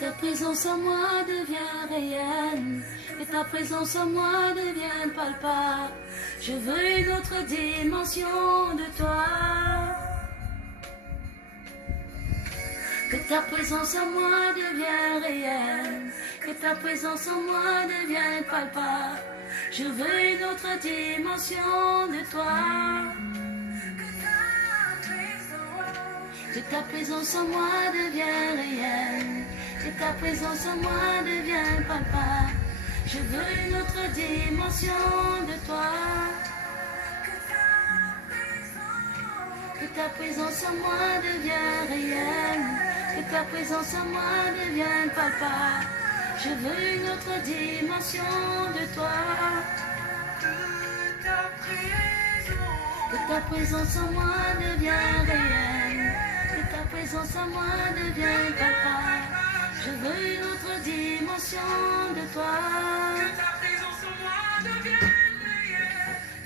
ta présence en moi devient réelle, que ta présence en moi devienne palpable. Je veux une autre dimension de toi. Que ta présence en moi devienne réelle, que ta présence en moi devienne palpable. Je veux une autre dimension de toi. Que ta présence en moi devienne réelle, que ta présence en moi devienne palpable. Je veux une autre dimension de toi. Que ta présence en moi devienne réelle, que ta présence en moi devienne palpable. Je veux une autre dimension de toi. Que ta présence en moi devienne réelle, que ta présence en moi devienne palpable. Je veux une autre dimension de toi.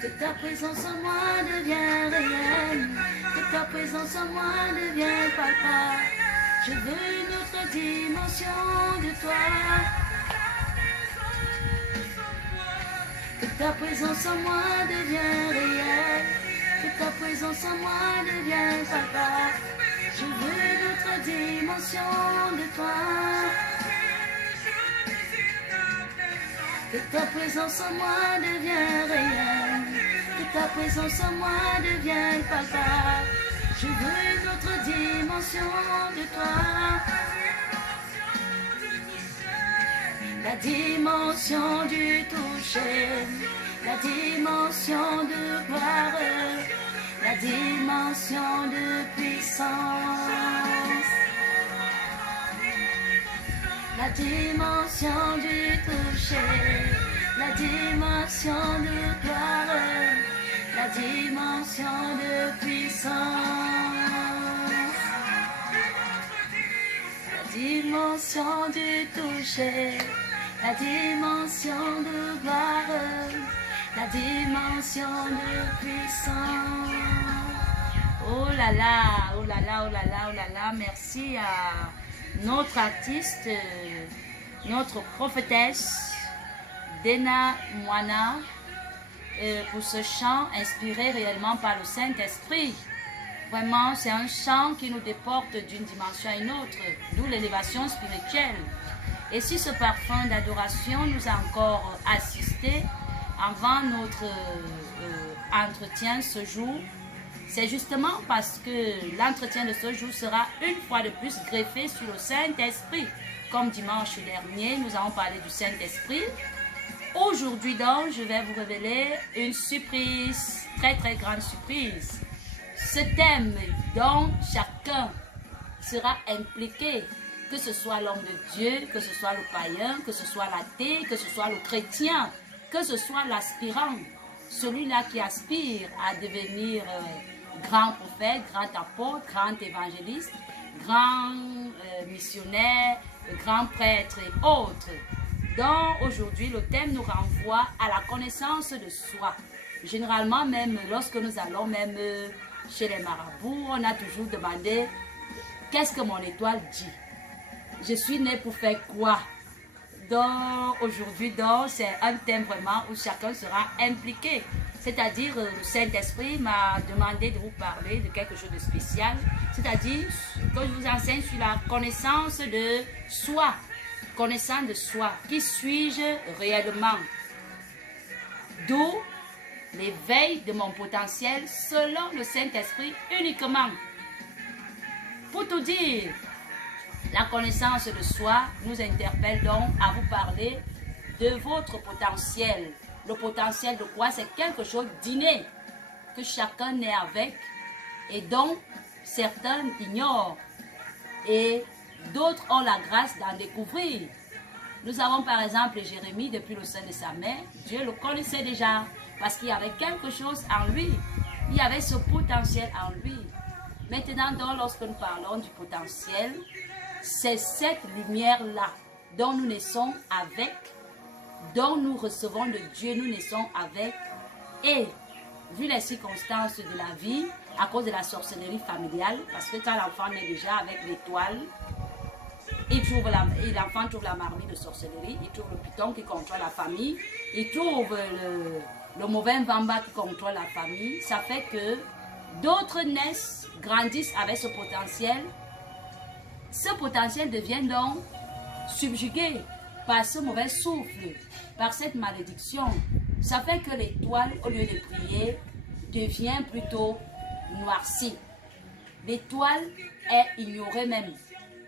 Que ta présence en moi devienne réelle, que ta présence en moi devienne palpable. Je veux une autre dimension de toi. Que ta présence en moi devienne réelle, que ta présence en moi devienne palpable. Je veux une autre dimension de toi. Que ta présence en moi devienne réelle, que ta présence en moi devienne palpable. Je veux une autre dimension de toi. La dimension du toucher, la dimension de gloire, la dimension de puissance. La dimension du toucher, la dimension de gloire, la dimension de puissance. La dimension du toucher, la dimension de gloire, la dimension de puissance. Oh là là, oh là là, oh là là, oh là là, merci à notre artiste, notre prophétesse, Dena Moana, pour ce chant inspiré réellement par le Saint-Esprit. Vraiment, c'est un chant qui nous déporte d'une dimension à une autre, d'où l'élévation spirituelle. Et si ce parfum d'adoration nous a encore assisté avant notre entretien ce jour, c'est justement parce que l'entretien de ce jour sera une fois de plus greffé sur le Saint-Esprit. Comme dimanche dernier, nous avons parlé du Saint-Esprit. Aujourd'hui donc, je vais vous révéler une surprise, très très grande surprise. Ce thème dont chacun sera impliqué, que ce soit l'homme de Dieu, que ce soit le païen, que ce soit l'athée, que ce soit le chrétien, que ce soit l'aspirant, celui-là qui aspire à devenir grand prophète, grand apôtre, grand évangéliste, grand missionnaire, grand prêtre et autres. Donc aujourd'hui, le thème nous renvoie à la connaissance de soi. Généralement, même lorsque nous allons même chez les marabouts, on a toujours demandé qu'est-ce que mon étoile dit. Je suis né pour faire quoi? Donc aujourd'hui, c'est un thème vraiment où chacun sera impliqué. C'est-à-dire, le Saint-Esprit m'a demandé de vous parler de quelque chose de spécial. C'est-à-dire que je vous enseigne sur la connaissance de soi. Connaissant de soi. Qui suis-je réellement? D'où l'éveil de mon potentiel selon le Saint-Esprit uniquement. Pour tout dire, la connaissance de soi nous interpelle donc à vous parler de votre potentiel. Le potentiel de quoi? C'est quelque chose d'inné que chacun naît avec et dont certains ignorent et d'autres ont la grâce d'en découvrir. Nous avons par exemple Jérémie depuis le sein de sa mère. Dieu le connaissait déjà parce qu'il y avait quelque chose en lui. Il y avait ce potentiel en lui. Maintenant, donc, lorsque nous parlons du potentiel, c'est cette lumière-là dont nous naissons avec, dont nous recevons de Dieu, nous naissons avec. Et, vu les circonstances de la vie, à cause de la sorcellerie familiale, parce que quand l'enfant naît déjà avec l'étoile, l'enfant trouve la marmite de sorcellerie, il trouve le python qui contrôle la famille, il trouve le mauvais vamba qui contrôle la famille. Ça fait que d'autres naissent, grandissent avec ce potentiel. Ce potentiel devient donc subjugué par ce mauvais souffle, par cette malédiction. Ça fait que l'étoile, au lieu de briller, devient plutôt noircie. L'étoile est ignorée même.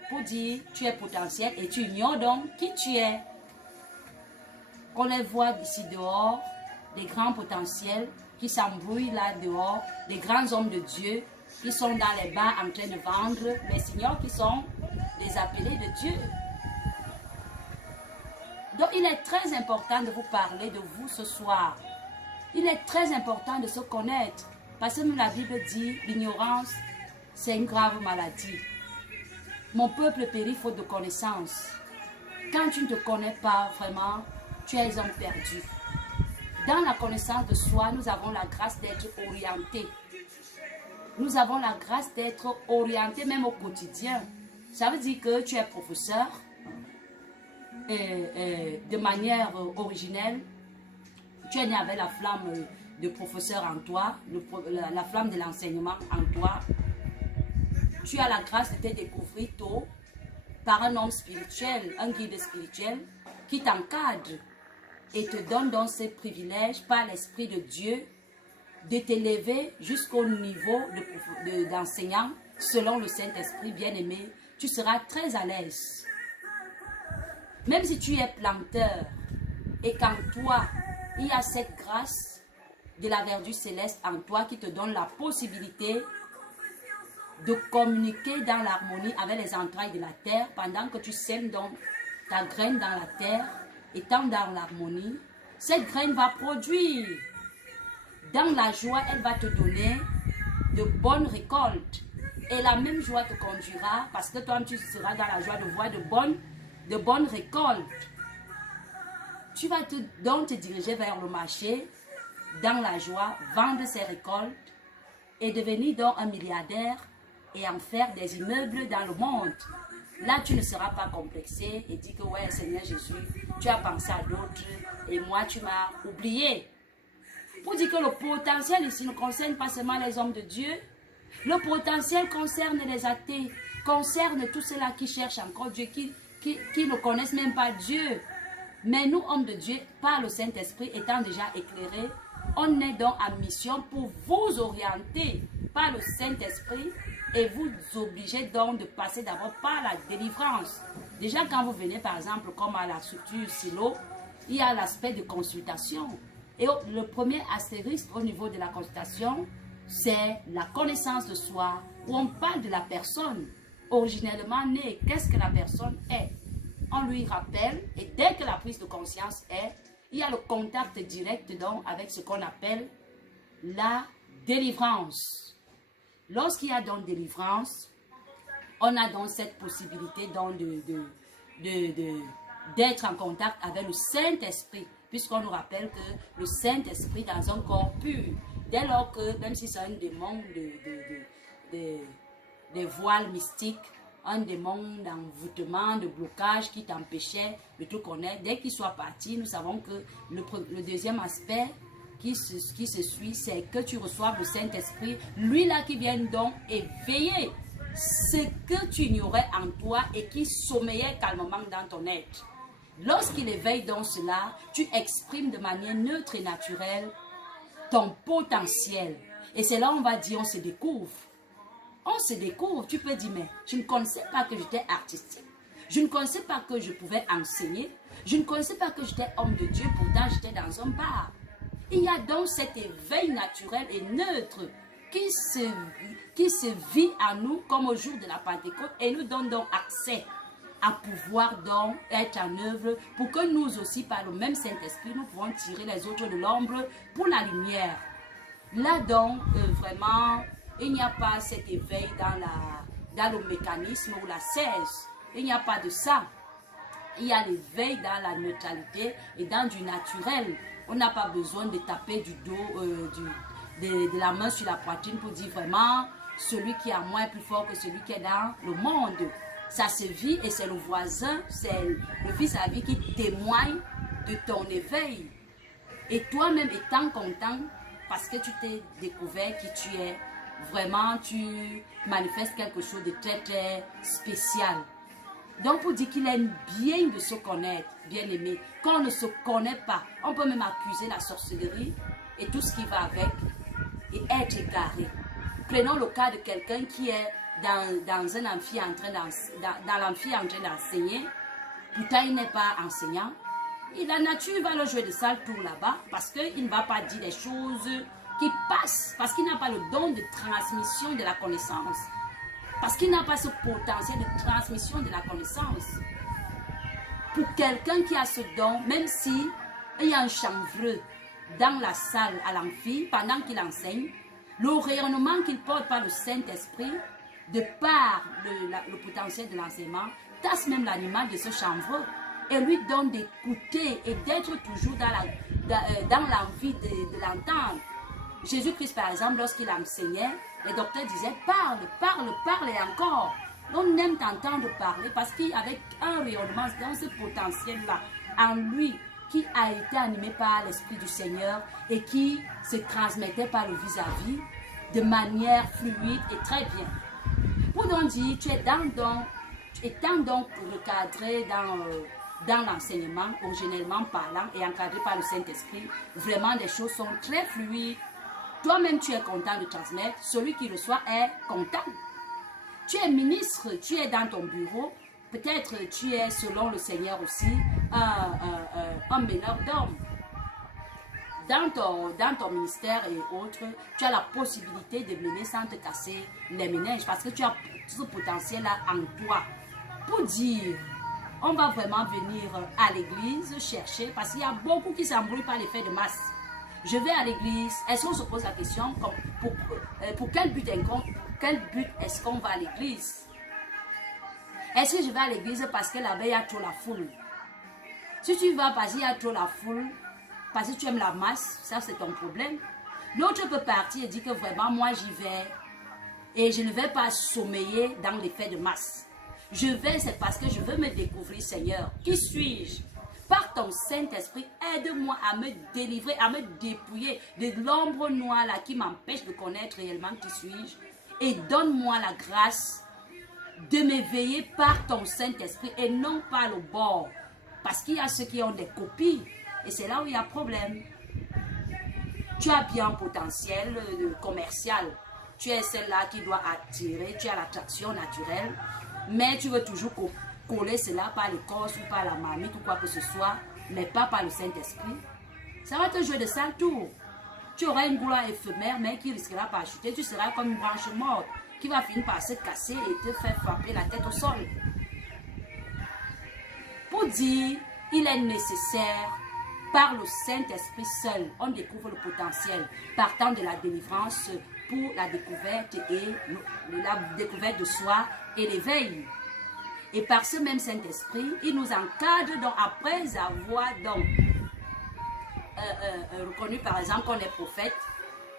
Pour dire tu es potentiel et tu ignores donc qui tu es. On les voit d'ici dehors, des grands potentiels qui s'embrouillent là dehors, des grands hommes de Dieu qui sont dans les bars en train de vendre, mais signors qui sont des appelés de Dieu. Donc il est très important de vous parler de vous ce soir. Il est très important de se connaître, parce que la Bible dit l'ignorance, c'est une grave maladie. Mon peuple périt faute de connaissance. Quand tu ne te connais pas vraiment, tu es un perdu. Dans la connaissance de soi, nous avons la grâce d'être orientés. Nous avons la grâce d'être orientés même au quotidien. Ça veut dire que tu es professeur de manière originelle. Tu es né avec la flamme de professeur en toi, la flamme de l'enseignement en toi. Tu as la grâce de te découvrir tôt par un homme spirituel, un guide spirituel qui t'encadre et te donne donc ces privilèges par l'Esprit de Dieu de t'élever jusqu'au niveau d'enseignant selon le Saint-Esprit bien-aimé. Tu seras très à l'aise. Même si tu es planteur et qu'en toi, il y a cette grâce de la verdure céleste en toi qui te donne la possibilité de communiquer dans l'harmonie avec les entrailles de la terre pendant que tu sèmes donc ta graine dans la terre, étant dans l'harmonie, cette graine va produire. Dans la joie, elle va te donner de bonnes récoltes. Et la même joie te conduira, parce que toi tu seras dans la joie de voir de bonnes récoltes. Tu vas donc te diriger vers le marché, dans la joie, vendre ces récoltes et devenir donc un milliardaire et en faire des immeubles dans le monde. Là, tu ne seras pas complexé et dis que ouais, Seigneur Jésus, tu as pensé à d'autres et moi, tu m'as oublié. Pour dire que le potentiel ici ne concerne pas seulement les hommes de Dieu, le potentiel concerne les athées, concerne tous ceux-là qui cherchent encore Dieu, qui ne connaissent même pas Dieu. Mais nous, hommes de Dieu, par le Saint-Esprit étant déjà éclairés, on est donc en mission pour vous orienter par le Saint-Esprit et vous obliger donc de passer d'abord par la délivrance. Déjà, quand vous venez, par exemple, comme à la structure Silo, il y a l'aspect de consultation. Et le premier astérisque au niveau de la consultation, c'est la connaissance de soi, où on parle de la personne originellement née. Qu'est-ce que la personne est? On lui rappelle, et dès que la prise de conscience est, il y a le contact direct donc avec ce qu'on appelle la délivrance. Lorsqu'il y a donc délivrance, on a donc cette possibilité donc d'être en contact avec le Saint-Esprit, puisqu'on nous rappelle que le Saint-Esprit dans un corps pur, dès lors que, même si c'est un démon de voiles mystiques, un démon d'envoûtement, de blocage qui t'empêchait de tout connaître, dès qu'il soit parti, nous savons que le deuxième aspect qui se suit, c'est que tu reçoives le Saint-Esprit, lui là qui vient donc éveiller ce que tu ignorais en toi et qui sommeillait calmement dans ton être. Lorsqu'il éveille donc cela, tu exprimes de manière neutre et naturelle ton potentiel. Et c'est là on va dire, on se découvre. On se découvre, tu peux dire, mais je ne connaissais pas que j'étais artistique. Je ne connaissais pas que je pouvais enseigner. Je ne connaissais pas que j'étais homme de Dieu, pourtant j'étais dans un bar. Il y a donc cet éveil naturel et neutre qui se vit en nous comme au jour de la Pentecôte et nous donne donc accès à pouvoir donc être en œuvre pour que nous aussi, par le même Saint-Esprit, nous pouvons tirer les autres de l'ombre pour la lumière. Là donc, vraiment, il n'y a pas cet éveil dans le mécanisme ou la 16. Il n'y a pas de ça. Il y a l'éveil dans la neutralité et dans du naturel. On n'a pas besoin de taper du dos, de la main sur la poitrine pour dire vraiment celui qui est à moi est plus fort que celui qui est dans le monde. Ça se vit et c'est le voisin, c'est le vis-à-vis qui témoigne de ton éveil. Et toi-même étant content parce que tu t'es découvert qui tu es, vraiment tu manifestes quelque chose de très très spécial. Donc pour dire qu'il est bien de se connaître, bien aimé, quand on ne se connaît pas, on peut même accuser la sorcellerie et tout ce qui va avec et être égaré. Prenons le cas de quelqu'un qui est dans un amphi en train d'enseigner, pourtant il n'est pas enseignant. Et la nature va le jouer de sale tour là-bas parce qu'il ne va pas dire des choses qui passent, parce qu'il n'a pas le don de transmission de la connaissance, parce qu'il n'a pas ce potentiel de transmission de la connaissance. Pour quelqu'un qui a ce don, même si il y a un chanvreux dans la salle à l'amphi pendant qu'il enseigne, le rayonnement qu'il porte par le Saint-Esprit, de par le potentiel de l'enseignement, tasse même l'animal de ce chanvreux et lui donne d'écouter et d'être toujours dans l'envie de l'entendre. Jésus-Christ, par exemple, lorsqu'il enseignait, les docteurs disaient « Parle, parle, parle et encore ». On aime t'entendre parler parce qu'avec un rayonnement dans ce potentiel-là, en lui, qui a été animé par l'Esprit du Seigneur et qui se transmettait par le vis-à-vis de manière fluide et très bien. Pour donc dire, tu es étant donc recadré dans l'enseignement, originellement parlant et encadré par le Saint-Esprit, vraiment les choses sont très fluides. Toi-même, tu es content de transmettre. Celui qui reçoit est content. Tu es ministre, tu es dans ton bureau. Peut-être tu es, selon le Seigneur aussi, un meneur d'hommes. Dans ton ministère et autres, tu as la possibilité de mener sans te casser les méninges parce que tu as ce potentiel-là en toi. Pour dire, on va vraiment venir à l'église chercher parce qu'il y a beaucoup qui s'embrouillent par l'effet de masse. Je vais à l'église, est-ce qu'on se pose la question pour quel but est-ce qu'on va à l'église? Est-ce que je vais à l'église parce que là-bas il y a trop la foule? Si tu vas parce qu'il y a trop la foule, parce que tu aimes la masse, ça c'est ton problème. L'autre peut partir et dire que vraiment moi j'y vais et je ne vais pas sommeiller dans l'effet de masse. Je vais, c'est parce que je veux me découvrir, Seigneur. Qui suis-je? Par ton Saint-Esprit, aide-moi à me délivrer, à me dépouiller de l'ombre noire là qui m'empêche de connaître réellement qui suis-je. Et donne-moi la grâce de m'éveiller par ton Saint-Esprit et non par le bord. Parce qu'il y a ceux qui ont des copies et c'est là où il y a problème. Tu as bien un potentiel commercial. Tu es celle-là qui doit attirer, tu as l'attraction naturelle. Mais tu veux toujours coller cela par l'écorce ou par la marmite ou quoi que ce soit, mais pas par le Saint-Esprit. Ça va te jouer de sale tour. Tu auras une gloire éphémère, mais qui risquera par chuter. Tu seras comme une branche morte qui va finir par se casser et te faire frapper la tête au sol. Pour dire, il est nécessaire, par le Saint-Esprit seul, on découvre le potentiel, partant de la délivrance pour la découverte de soi et l'éveil. Et par ce même Saint-Esprit, il nous encadre donc après avoir donc reconnu par exemple qu'on est prophète,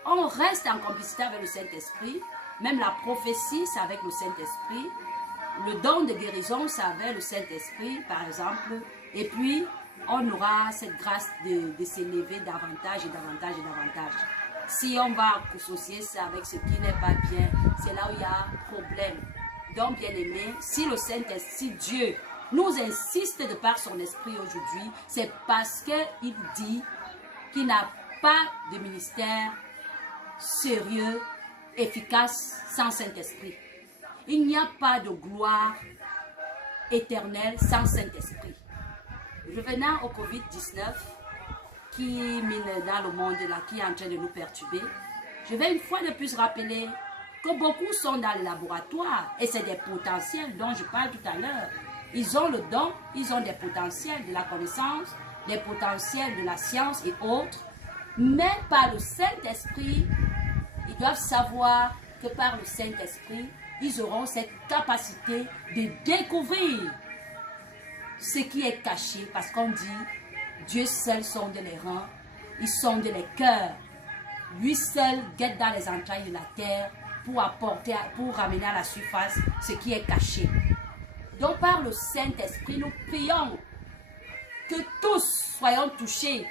on reste en complicité avec le Saint-Esprit, même la prophétie c'est avec le Saint-Esprit, le don de guérison c'est avec le Saint-Esprit par exemple, et puis on aura cette grâce de s'élever davantage et davantage et davantage. Si on va associer ça avec ce qui n'est pas bien, c'est là où il y a problème. Donc, bien aimé, si le Saint-Esprit, si Dieu nous insiste de par son esprit aujourd'hui, c'est parce qu'il dit qu'il n'a pas de ministère sérieux, efficace sans Saint-Esprit. Il n'y a pas de gloire éternelle sans Saint-Esprit. Revenant au Covid-19, qui mine dans le monde là, qui est en train de nous perturber, je vais une fois de plus rappeler que beaucoup sont dans le laboratoire et c'est des potentiels dont je parle tout à l'heure. Ils ont le don, ils ont des potentiels de la connaissance, des potentiels de la science et autres, mais par le Saint-Esprit, ils doivent savoir que par le Saint-Esprit, ils auront cette capacité de découvrir ce qui est caché, parce qu'on dit Dieu seul sonde les reins, il sonde les cœurs. Lui seul guette dans les entrailles de la terre pour ramener à la surface ce qui est caché. Donc par le Saint-Esprit, nous prions que tous soyons touchés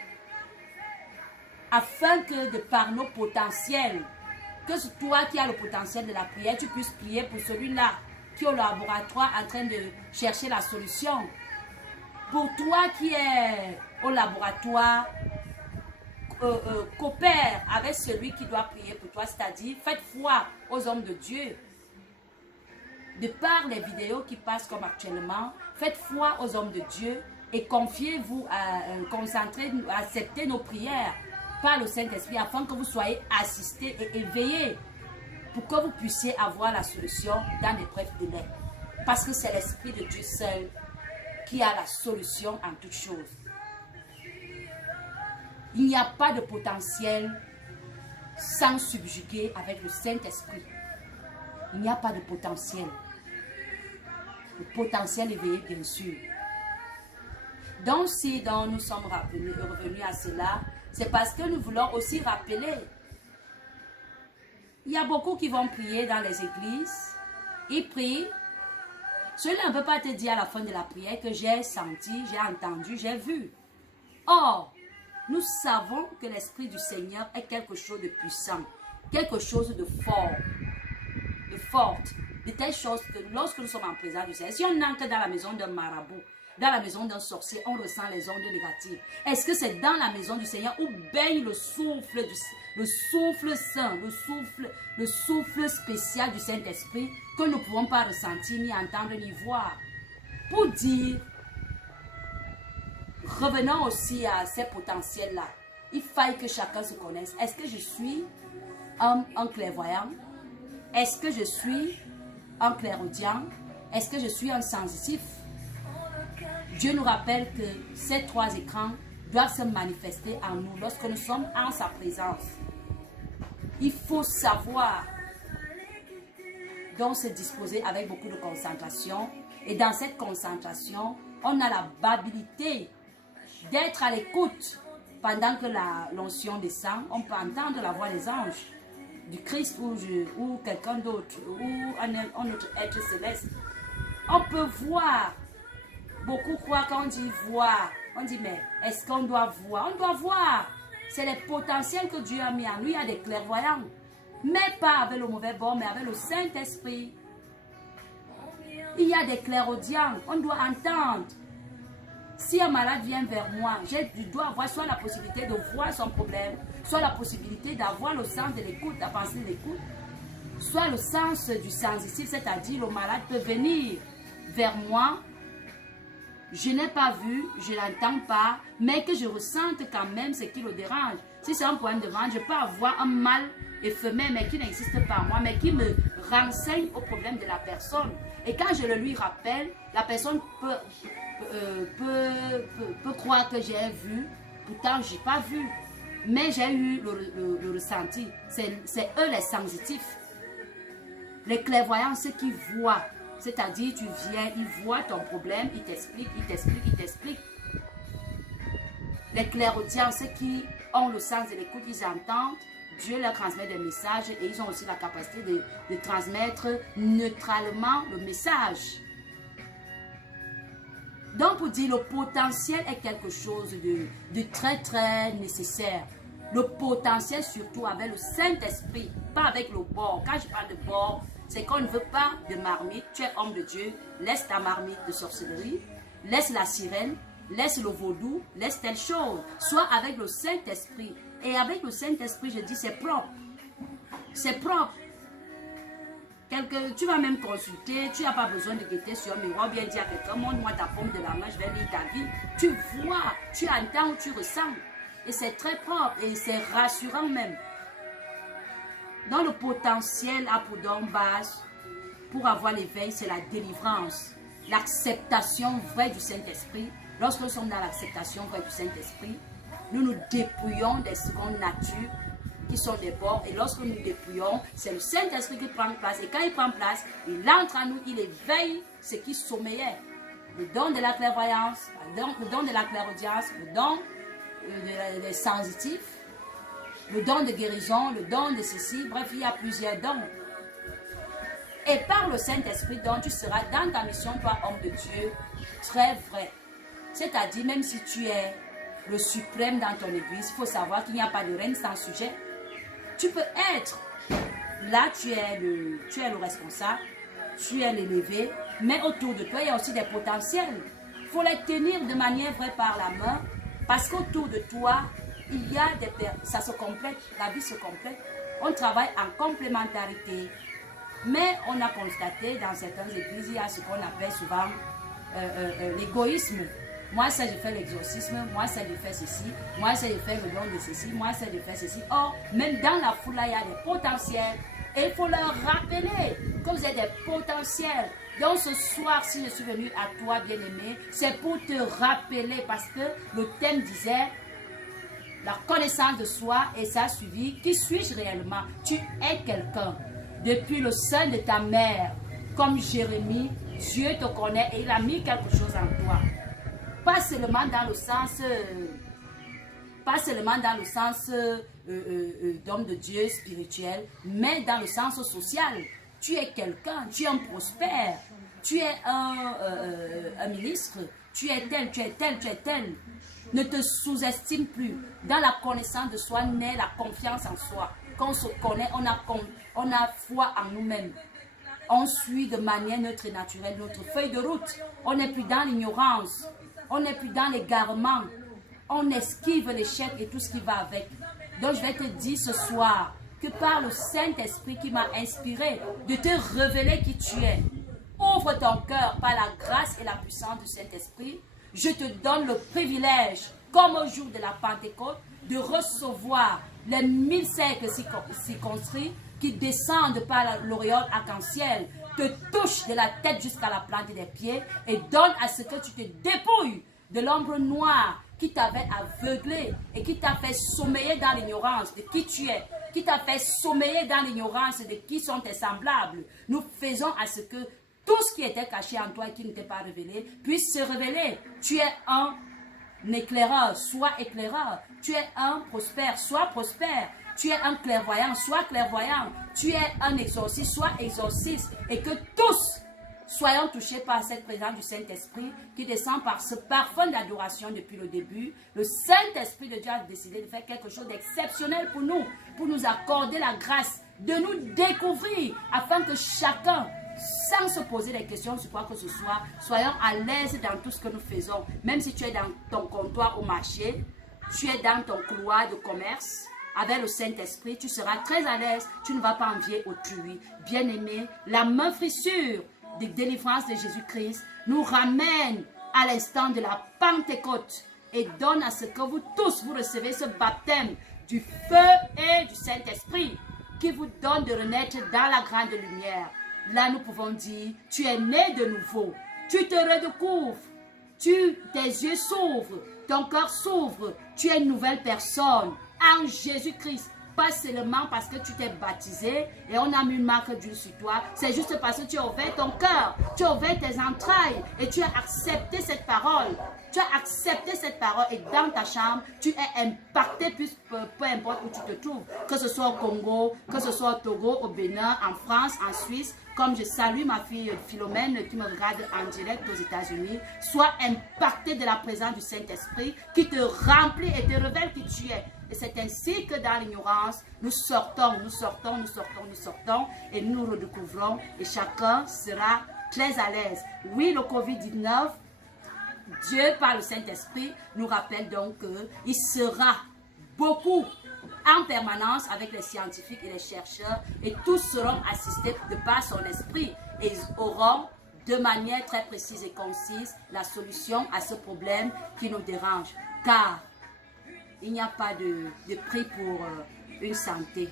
afin que de par nos potentiels, que toi qui as le potentiel de la prière, tu puisses prier pour celui-là qui est au laboratoire en train de chercher la solution. Pour toi qui es au laboratoire, coopère avec celui qui doit prier pour toi, c'est-à-dire faites foi aux hommes de Dieu. De par les vidéos qui passent comme actuellement, faites foi aux hommes de Dieu et confiez-vous à concentrer, à accepter nos prières par le Saint-Esprit afin que vous soyez assistés et éveillés pour que vous puissiez avoir la solution dans les brefs délais. Parce que c'est l'Esprit de Dieu seul qui a la solution en toutes choses. Il n'y a pas de potentiel sans subjuguer avec le Saint-Esprit. Il n'y a pas de potentiel. Le potentiel éveillé, bien sûr. Donc, si nous sommes revenus à cela, c'est parce que nous voulons aussi rappeler. Il y a beaucoup qui vont prier dans les églises. Ils prient. Cela ne peut pas te dire à la fin de la prière que j'ai senti, j'ai entendu, j'ai vu. Or, nous savons que l'Esprit du Seigneur est quelque chose de puissant, quelque chose de fort, de forte, de telle chose que lorsque nous sommes en présence du Seigneur, si on entre dans la maison d'un marabout, dans la maison d'un sorcier, on ressent les ondes négatives. Est-ce que c'est dans la maison du Seigneur où baigne le souffle saint, le souffle spécial du Saint-Esprit que nous ne pouvons pas ressentir, ni entendre, ni voir? Pour dire, revenons aussi à ces potentiels-là. Il faille que chacun se connaisse. Est-ce que je suis un clairvoyant? Est-ce que je suis un clairaudient? Est-ce que je suis un sensitif? Dieu nous rappelle que ces trois écrans doivent se manifester en nous lorsque nous sommes en sa présence. Il faut savoir donc se disposer avec beaucoup de concentration. Et dans cette concentration, on a la habilité d'être à l'écoute pendant que l'onction descend. On peut entendre la voix des anges, du Christ ou quelqu'un d'autre, ou un autre être céleste. On peut voir. Beaucoup croient quand on dit voir. On dit mais est-ce qu'on doit voir? On doit voir. C'est les potentiels que Dieu a mis en nous. Il y a des clairvoyants. Mais pas avec le mauvais bord, mais avec le Saint-Esprit. Il y a des clairaudients. On doit entendre. Si un malade vient vers moi, je dois avoir soit la possibilité de voir son problème, soit la possibilité d'avoir le sens de l'écoute, la pensée de l'écoute, soit le sens du sensitif, c'est-à-dire le malade peut venir vers moi. Je n'ai pas vu, je n'entends pas, mais que je ressente quand même ce qui le dérange. Si c'est un point de vente, je peux avoir un mal éphémère, mais qui n'existe pas en moi, mais qui me renseigne au problème de la personne. Et quand je le lui rappelle, la personne peut croire que j'ai vu, pourtant je n'ai pas vu. Mais j'ai eu le ressenti. C'est eux les sensitifs. Les clairvoyants, ceux qui voient. C'est-à-dire, tu viens, ils voient ton problème, ils t'expliquent, ils t'expliquent, ils t'expliquent. Les clairaudients, ceux qui ont le sens de l'écoute, ils entendent, Dieu leur transmet des messages et ils ont aussi la capacité de transmettre neutralement le message. Donc, pour dire, le potentiel est quelque chose de très, très nécessaire. Le potentiel, surtout avec le Saint-Esprit, pas avec le bord. Quand je parle de bord, c'est qu'on ne veut pas de marmite. Tu es homme de Dieu, laisse ta marmite de sorcellerie, laisse la sirène, laisse le vaudou, laisse telle chose. Sois avec le Saint-Esprit. Et avec le Saint-Esprit, je dis, c'est propre. C'est propre. Tu vas même consulter, tu n'as pas besoin de guetter sur un miroir, bien dire à quelqu'un, montre-moi ta paume de la main, je vais lire ta vie. Tu vois, tu entends, tu ressens. Et c'est très propre et c'est rassurant même. Dans le potentiel à pour don base, pour avoir l'éveil, c'est la délivrance, l'acceptation vraie du Saint-Esprit. Lorsque nous sommes dans l'acceptation vraie du Saint-Esprit, nous nous dépouillons des secondes natures qui sont des bords. Et lorsque nous dépouillons, c'est le Saint-Esprit qui prend place. Et quand il prend place, il entre en nous, il éveille ce qui sommeillait. Le don de la clairvoyance, le don de la clairaudience, le don des sensitifs, le don de guérison, le don de ceci, bref, il y a plusieurs dons. Et par le Saint-Esprit, donc tu seras dans ta mission, toi, homme de Dieu, très vrai. C'est-à-dire, même si tu es le suprême dans ton église, il faut savoir qu'il n'y a pas de reine sans sujet. Tu peux être, là tu es le responsable, tu es l'élevé, mais autour de toi, il y a aussi des potentiels. Il faut les tenir de manière vraie par la main, parce qu'autour de toi, il y a des personnes, ça se complète, la vie se complète. On travaille en complémentarité. Mais on a constaté dans certaines églises, il y a ce qu'on appelle souvent l'égoïsme. Moi, ça, je fais l'exorcisme. Moi, ça, je fais ceci. Moi, ça, je fais le don de ceci. Moi, ça, je fais ceci. Or, même dans la foule, il y a des potentiels. Et il faut leur rappeler que vous êtes des potentiels. Donc, ce soir, si je suis venue à toi, bien-aimé, c'est pour te rappeler, parce que le thème disait la connaissance de soi, et ça a suivi. Qui suis-je réellement? Tu es quelqu'un. Depuis le sein de ta mère, comme Jérémie, Dieu te connaît et il a mis quelque chose en toi. Pas seulement dans le sens, d'homme de Dieu spirituel, mais dans le sens social. Tu es quelqu'un, tu es un prospère, tu es un ministre, tu es tel, tu es tel, tu es tel. Ne te sous-estime plus. Dans la connaissance de soi naît la confiance en soi. Quand on se connaît, on a foi en nous-mêmes. On suit de manière neutre et naturelle notre feuille de route. On n'est plus dans l'ignorance. On n'est plus dans l'égarement. On esquive l'échec et tout ce qui va avec. Donc je vais te dire ce soir que par le Saint-Esprit qui m'a inspiré de te révéler qui tu es. Ouvre ton cœur par la grâce et la puissance du Saint-Esprit. Je te donne le privilège, comme au jour de la Pentecôte, de recevoir les 1000 cercles circonscrits qui descendent par l'auréole arc-en-ciel, te touchent de la tête jusqu'à la plante des pieds et donne à ce que tu te dépouilles de l'ombre noire qui t'avait aveuglé et qui t'a fait sommeiller dans l'ignorance de qui tu es, qui t'a fait sommeiller dans l'ignorance de qui sont tes semblables. Nous faisons à ce que tout ce qui était caché en toi et qui ne t'est pas révélé puisse se révéler. Tu es un éclaireur, sois éclaireur. Tu es un prospère, sois prospère. Tu es un clairvoyant, sois clairvoyant. Tu es un exorciste, sois exorciste. Et que tous soyons touchés par cette présence du Saint-Esprit qui descend par ce parfum d'adoration depuis le début. Le Saint-Esprit de Dieu a décidé de faire quelque chose d'exceptionnel pour nous accorder la grâce de nous découvrir afin que chacun, sans se poser des questions sur quoi que ce soit, soyons à l'aise dans tout ce que nous faisons. Même si tu es dans ton comptoir au marché, tu es dans ton couloir de commerce, avec le Saint-Esprit, tu seras très à l'aise, tu ne vas pas envier autrui. Bien-aimé, la main frissure de délivrance de Jésus-Christ nous ramène à l'instant de la Pentecôte et donne à ce que vous tous, vous recevez ce baptême du feu et du Saint-Esprit qui vous donne de renaître dans la grande lumière. Là, nous pouvons dire, tu es né de nouveau, tu te redécouvres, tes yeux s'ouvrent, ton cœur s'ouvre, tu es une nouvelle personne en Jésus-Christ. Pas seulement parce que tu t'es baptisé et on a mis une marque d'huile sur toi, c'est juste parce que tu as ouvert ton cœur, tu as ouvert tes entrailles et tu as accepté cette parole. Tu as accepté cette parole et dans ta chambre, tu es impacté peu importe où tu te trouves. Que ce soit au Congo, que ce soit au Togo, au Bénin, en France, en Suisse. Comme je salue ma fille Philomène qui me regarde en direct aux États-Unis. Sois impacté de la présence du Saint-Esprit qui te remplit et te révèle qui tu es. Et c'est ainsi que dans l'ignorance, nous sortons et nous nous redécouvrons et chacun sera très à l'aise. Oui, le Covid-19, Dieu, par le Saint-Esprit, nous rappelle donc qu'il sera beaucoup en permanence avec les scientifiques et les chercheurs et tous seront assistés de par son esprit et ils auront de manière très précise et concise la solution à ce problème qui nous dérange. Car il n'y a pas de prix pour une santé.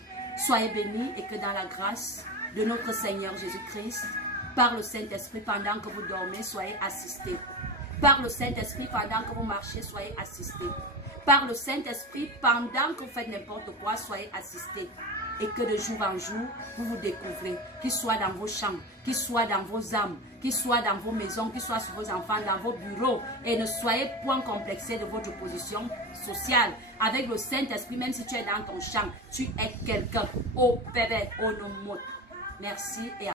Soyez bénis et que dans la grâce de notre Seigneur Jésus-Christ, par le Saint-Esprit, pendant que vous dormez, soyez assistés. Par le Saint-Esprit, pendant que vous marchez, soyez assistés. Par le Saint-Esprit, pendant que vous faites n'importe quoi, soyez assistés. Et que de jour en jour, vous vous découvrez, qu'il soit dans vos chambres, qu'il soit dans vos âmes, qu'il soit dans vos maisons, qu'il soit sur vos enfants, dans vos bureaux. Et ne soyez point complexés de votre position sociale. Avec le Saint-Esprit, même si tu es dans ton champ, tu es quelqu'un. Oh bébé, oh non. Merci et à